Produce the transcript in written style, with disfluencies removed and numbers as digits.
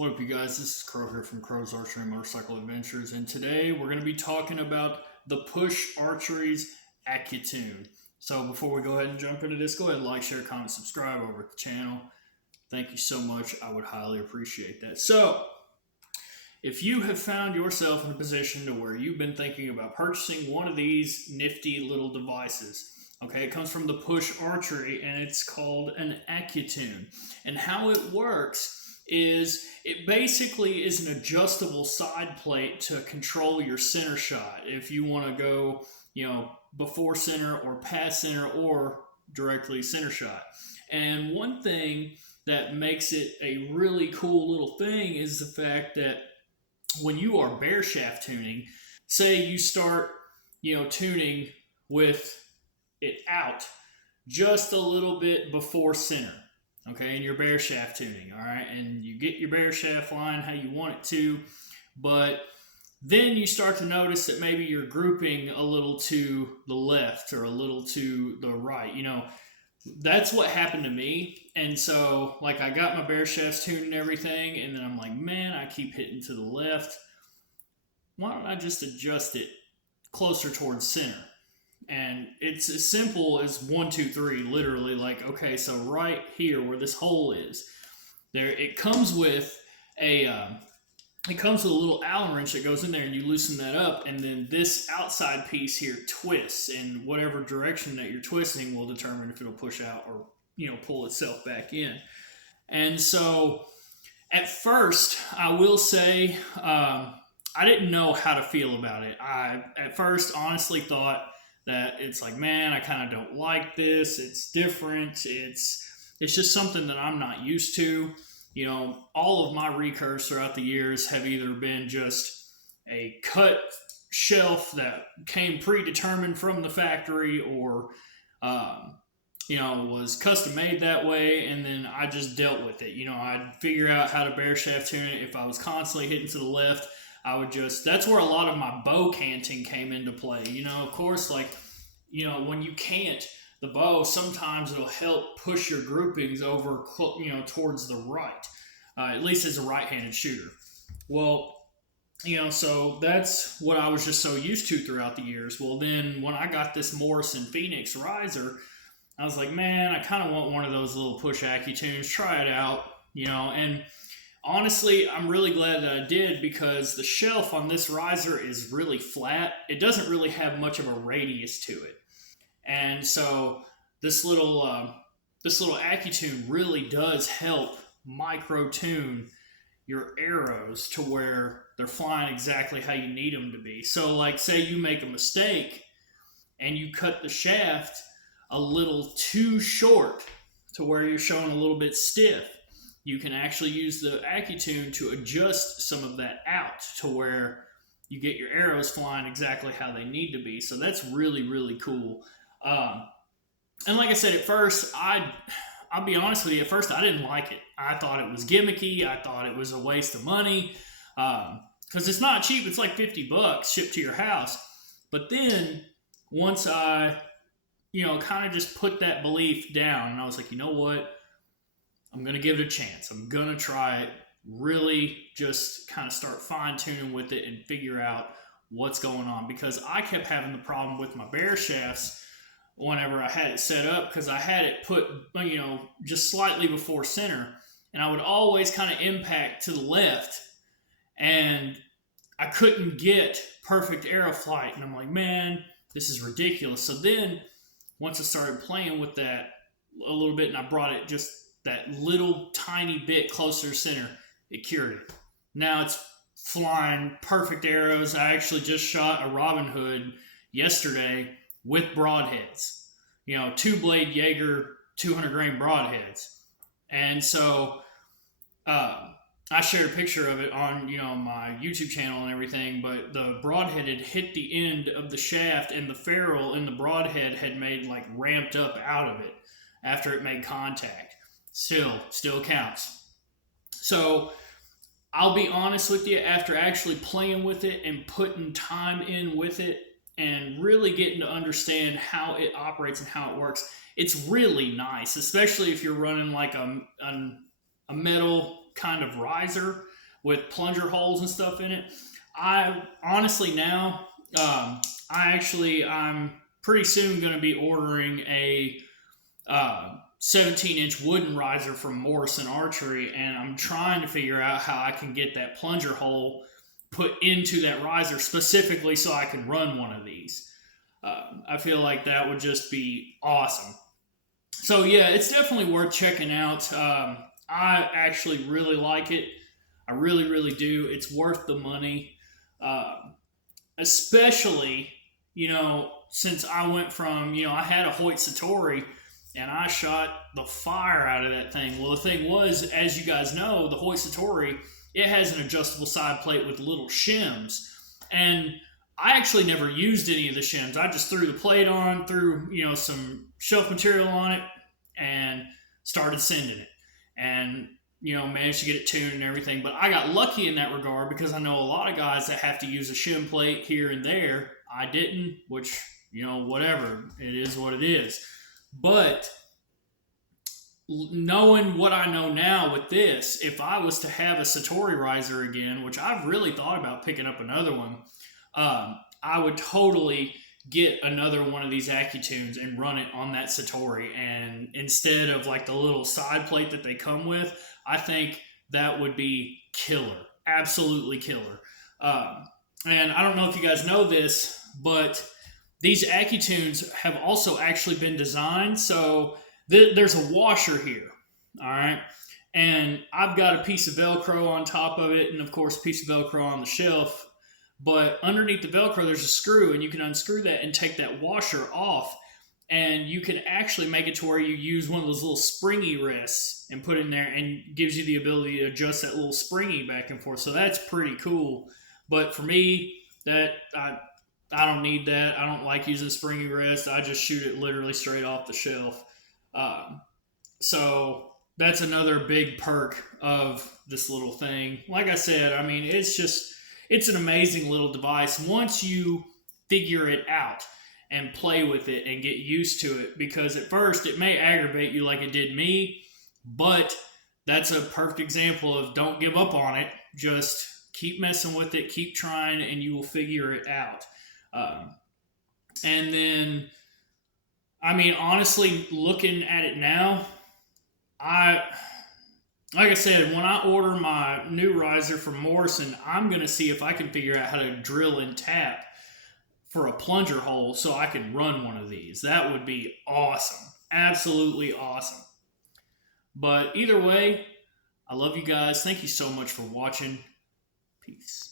What up, you guys? This is Crow here from Crow's Archery Motorcycle Adventures, and today we're going to be talking about the Push Archery's Accutune. So before we go ahead and jump into this, go ahead and like, share, comment, subscribe over at the channel. Thank you so much. I would highly appreciate that. So, if you have found yourself in a position to where you've been thinking about purchasing one of these nifty little devices, okay, it comes from the Push Archery, and it's called an Accutune. And how it works is it basically is an adjustable side plate to control your center shot. If you want to go, before center or past center or directly center shot. And one thing that makes it a really cool little thing is the fact that when you are bare shaft tuning, say you start, tuning with it out just a little bit before center. Okay, and you're bare shaft tuning, all right, and you get your bare shaft line how you want it to, but then you start to notice that maybe you're grouping a little to the left or a little to the right. That's what happened to me. And so, I got my bare shafts tuned and everything, and then I'm like, man, I keep hitting to the left. Why don't I just adjust it closer towards center? And it's as simple as 1, 2, 3, literally. Okay, so right here where this hole is, it comes with a little Allen wrench that goes in there, and you loosen that up, and then this outside piece here twists, and whatever direction that you're twisting will determine if it'll push out or pull itself back in. And so at first, I will say I didn't know how to feel about it. I at first honestly thought that it's like, man, I kind of don't like this. It's different. It's just something that I'm not used to. All of my recurves throughout the years have either been just a cut shelf that came predetermined from the factory, or was custom made that way, and then I just dealt with it. I'd figure out how to bare shaft tune it. If I was constantly hitting to the left, I would that's where a lot of my bow canting came into play. Of course, when you cant the bow, sometimes it'll help push your groupings over, towards the right, at least as a right-handed shooter. Well, so that's what I was just so used to throughout the years. Well, then when I got this Morrison Phoenix riser, I was like, man, I kind of want one of those little push Accutunes, try it out, and honestly, I'm really glad that I did, because the shelf on this riser is really flat. It doesn't really have much of a radius to it. And so this little Accutune really does help micro-tune your arrows to where they're flying exactly how you need them to be. So say you make a mistake and you cut the shaft a little too short to where you're showing a little bit stiff, you can actually use the Accutune to adjust some of that out to where you get your arrows flying exactly how they need to be. So that's really, really cool. And like I said, at first, I'll be honest with you, at first I didn't like it. I thought it was gimmicky. I thought it was a waste of money. Because it's not cheap. It's like $50 shipped to your house. But then once I, kind of just put that belief down, and I was like, you know what? I'm going to give it a chance. I'm going to try it, really just kind of start fine-tuning with it and figure out what's going on. Because I kept having the problem with my bare shafts whenever I had it set up, because I had it put, just slightly before center, and I would always kind of impact to the left, and I couldn't get perfect arrow flight, and I'm like, man, this is ridiculous. So then, once I started playing with that a little bit, and I brought it just that little tiny bit closer to center, it cured it. Now it's flying perfect arrows. I actually just shot a Robin Hood yesterday with broadheads, 2-blade Jaeger 200 grain broadheads. And so I shared a picture of it on my YouTube channel and everything, but the broadhead had hit the end of the shaft, and the ferrule in the broadhead had made ramped up out of it after it made contact. Still counts. So I'll be honest with you, after actually playing with it and putting time in with it and really getting to understand how it operates and how it works, it's really nice, especially if you're running like a metal kind of riser with plunger holes and stuff in it. I honestly now, I'm pretty soon going to be ordering a 17-inch wooden riser from Morrison Archery, and I'm trying to figure out how I can get that plunger hole put into that riser specifically so I can run one of these. I feel like that would just be awesome. So yeah, it's definitely worth checking out. I actually really like it. I really, really do. It's worth the money. Especially, since I went from, I had a Hoyt Satori and I shot the fire out of that thing. Well, the thing was, as you guys know, the Hoyt Satori, it has an adjustable side plate with little shims. And I actually never used any of the shims. I just threw the plate on, threw, some shelf material on it, and started sending it. And, managed to get it tuned and everything. But I got lucky in that regard because I know a lot of guys that have to use a shim plate here and there. I didn't, which, whatever. It is what it is. But knowing what I know now with this, if I was to have a Satori riser again, which I've really thought about picking up another one, I would totally get another one of these Accutunes and run it on that Satori. And instead of like the little side plate that they come with, I think that would be killer. Absolutely killer. And I don't know if you guys know this, but these Accutunes have also actually been designed. So there's a washer here. All right. And I've got a piece of Velcro on top of it. And of course, a piece of Velcro on the shelf. But underneath the Velcro, there's a screw, and you can unscrew that and take that washer off. And you can actually make it to where you use one of those little springy rests and put in there, and gives you the ability to adjust that little springy back and forth. So that's pretty cool. But for me, that I don't need that. I don't like using springy rest. I just shoot it literally straight off the shelf. So that's another big perk of this little thing. Like I said, I mean, it's an amazing little device once you figure it out and play with it and get used to it, because at first it may aggravate you like it did me, but that's a perfect example of don't give up on it. Just keep messing with it, keep trying, and you will figure it out. And then, I mean, honestly, looking at it now, like I said, when I order my new riser from Morrison, I'm going to see if I can figure out how to drill and tap for a plunger hole so I can run one of these. That would be awesome. Absolutely awesome. But either way, I love you guys. Thank you so much for watching. Peace.